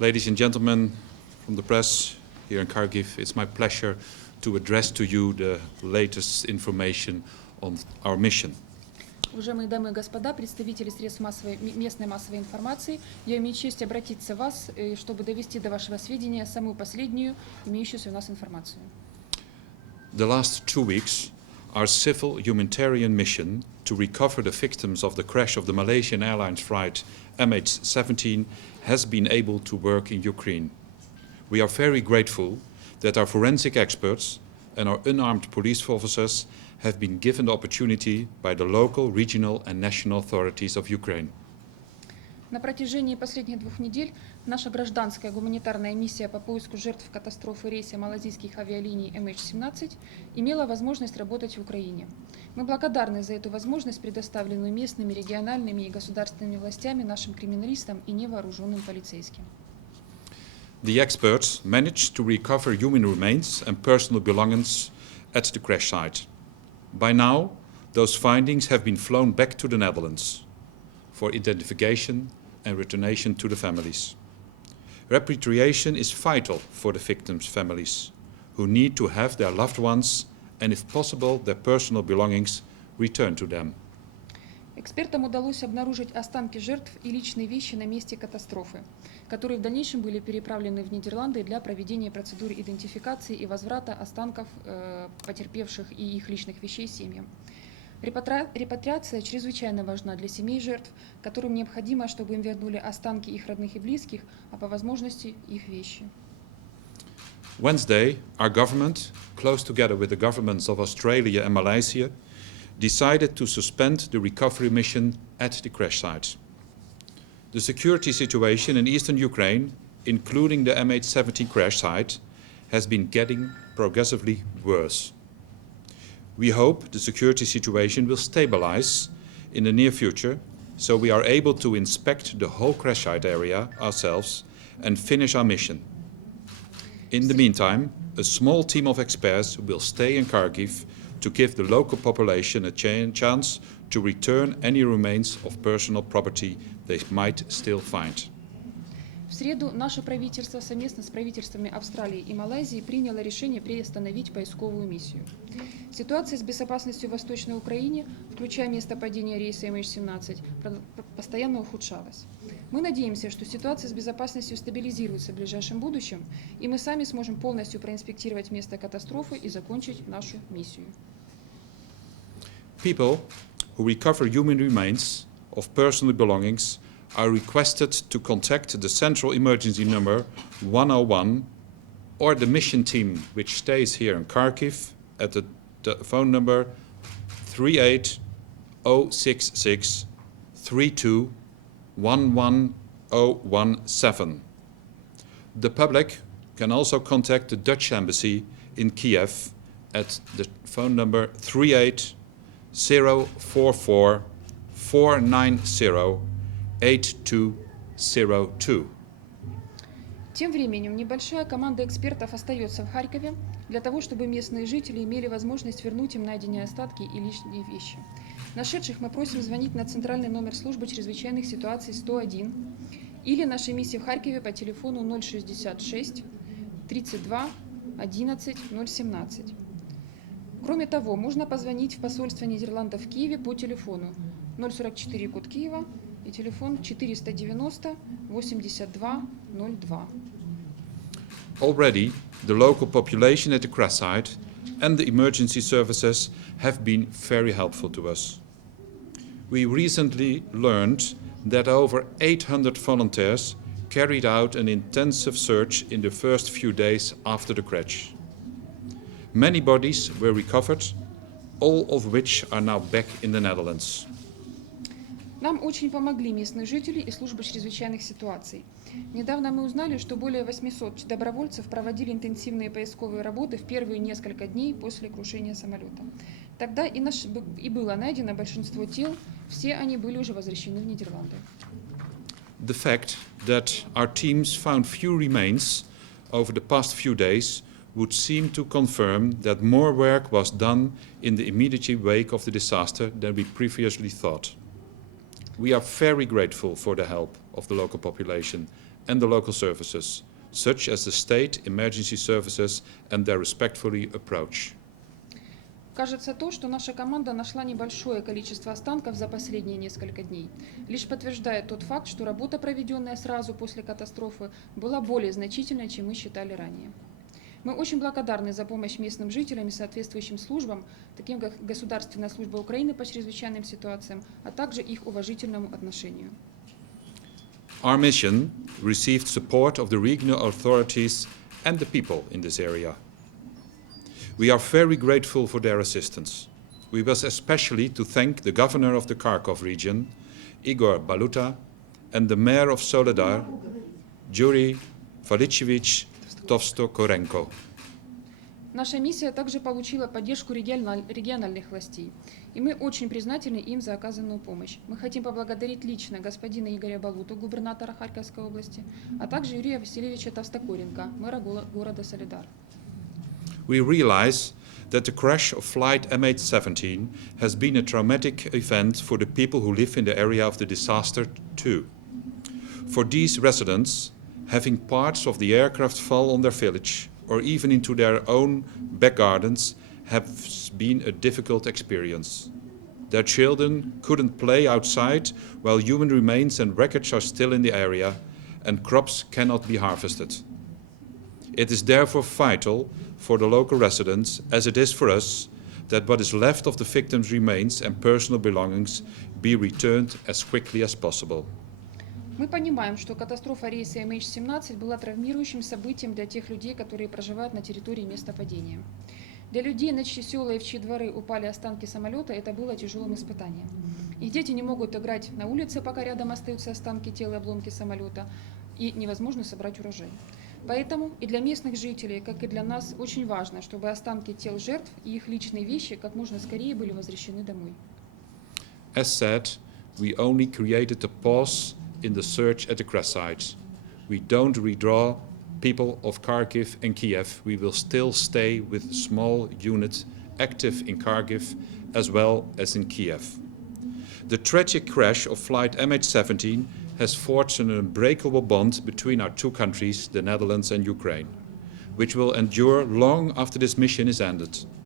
Ladies and gentlemen from the press here in Kharkiv, it's my pleasure to address to you the latest information on our mission. Уважаемые дамы и господа, представители средств местной массовой информации, я имею честь обратиться к вас, чтобы довести до вашего сведения самую последнюю имеющуюся у нас информацию. The last 2 weeks, our civil humanitarian mission to recover the victims of the crash of the Malaysian Airlines flight MH17 has been able to work in Ukraine. We are very grateful that our forensic experts and our unarmed police officers have been given the opportunity by the local, regional and national authorities of Ukraine. На протяжении последних 2 недель наша гражданская гуманитарная миссия по поиску жертв катастрофы рейса малазийских авиалиний MH17 имела возможность работать в Украине. Мы благодарны за эту возможность, предоставленную местными, региональными и государственными властями, нашим криминалистам и невооруженным полицейским. The experts managed to recover human remains and personal belongings at the crash site. By now, those findings have been flown back to the Netherlands for identification and return to the families. Repatriation is vital for the victims' families, who need to have their loved ones and, if possible, their personal belongings returned to them. Экспертам удалось обнаружить останки жертв и личные вещи на месте катастрофы, которые в дальнейшем были переправлены в Нидерланды для проведения процедур идентификации и возврата останков потерпевших и их личных вещей семьям. Репатриация чрезвычайно важна для семей жертв, которым необходимо, чтобы им вернули останки их родных и близких, а по возможности их вещи. Wednesday, our government, close together with the governments of Australia and Malaysia, decided to suspend the recovery mission at the crash site. The security situation in eastern Ukraine, including the MH17 crash site, has been getting progressively worse. We hope the security situation will stabilize in the near future, so we are able to inspect the whole crash site area ourselves and finish our mission. In the meantime, a small team of experts will stay in Kharkiv to give the local population a chance to return any remains of personal property they might still find. В среду наше правительство совместно с правительствами Австралии и Малайзии приняло решение приостановить поисковую миссию. Ситуация с безопасностью в Восточной Украине, включая место падения рейса MH17, постоянно ухудшалась. Мы надеемся, что ситуация с безопасностью стабилизируется в ближайшем будущем, и мы сами сможем полностью проинспектировать место катастрофы и закончить нашу миссию. People who recover human remains of personal belongings are requested to contact the central emergency number 101 or the mission team which stays here in Kharkiv at the phone number 38066 32 11017. The public can also contact the Dutch embassy in Kiev at the phone number 38044 490 8202. Тем временем небольшая команда экспертов остается в Харькове для того, чтобы местные жители имели возможность вернуть им найденные остатки и личные вещи. Нашедших мы просим звонить на центральный номер службы чрезвычайных ситуаций 101 или нашей миссии в Харькове по телефону 066 32 11 017. Кроме того, можно позвонить в посольство Нидерландов в Киеве по телефону 044 код Киева и телефон 490 82 02. Already, the local population at the crash site and the emergency services have been very helpful to us. We recently learned that over 800 volunteers carried out an intensive search in the first few days after the crash. Many bodies were recovered, all of which are now back in the Netherlands. Нам очень помогли местные жители и службы чрезвычайных ситуаций. Недавно мы узнали, что более 800 добровольцев проводили интенсивные поисковые работы в первые несколько дней после крушения самолета. Тогда и было найдено большинство тел, все они были уже возвращены в Нидерланды. The fact that our teams found few remains over the past few days would seem to confirm that more work was done in the immediate wake of the disaster than we previously thought. We are very grateful for the help of the local population and the local services, such as the state emergency services and their respectful approach. Кажется, то, что наша команда нашла небольшое количество останков за последние несколько дней, лишь подтверждает тот факт, что работа, проведенная сразу после катастрофы, была более значительной, чем мы считали ранее. Мы очень благодарны за помощь местным жителям и соответствующим службам, таким как Государственная служба Украины по чрезвычайным ситуациям, а также их уважительному отношению. Our mission received support of the regional authorities and the people in this area. We are very grateful for their assistance. We wish especially to thank the governor of the Kharkov region, Igor Baluta, and the mayor of Soledar, Yuri Valichevich Tовсто-Коренко. Наша миссия также получила поддержку региональных властей, и мы очень признательны им за оказанную помощь. Мы хотим поблагодарить лично господина Игоря Балуту, губернатора Харьковской области, а также Юрия Васильевича Товстокоренко, мэра города Солидар. We realize that the crash of flight MH17 has been a traumatic event for the people who live in the area of the disaster too. For these residents, having parts of the aircraft fall on their village or even into their own back gardens has been a difficult experience. Their children couldn't play outside while human remains and wreckage are still in the area and crops cannot be harvested. It is therefore vital for the local residents, as it is for us, that what is left of the victims' remains and personal belongings be returned as quickly as possible. Мы понимаем, что катастрофа рейса MH17 была травмирующим событием для тех людей, которые проживают на территории места падения. Для людей, на чьи села и в чьи дворы упали останки самолета, это было тяжелым испытанием. Их дети не могут играть на улице, пока рядом остаются останки тела и обломки самолета, и невозможно собрать урожай. Поэтому и для местных жителей, как и для нас, очень важно, чтобы останки тел жертв и их личные вещи как можно скорее были возвращены домой. As said, we only created a pause in the search at the crash site. We don't redraw people of Kharkiv and Kiev. We will still stay with a small unit active in Kharkiv as well as in Kiev. The tragic crash of flight MH17 has forged an unbreakable bond between our two countries, the Netherlands and Ukraine, which will endure long after this mission is ended.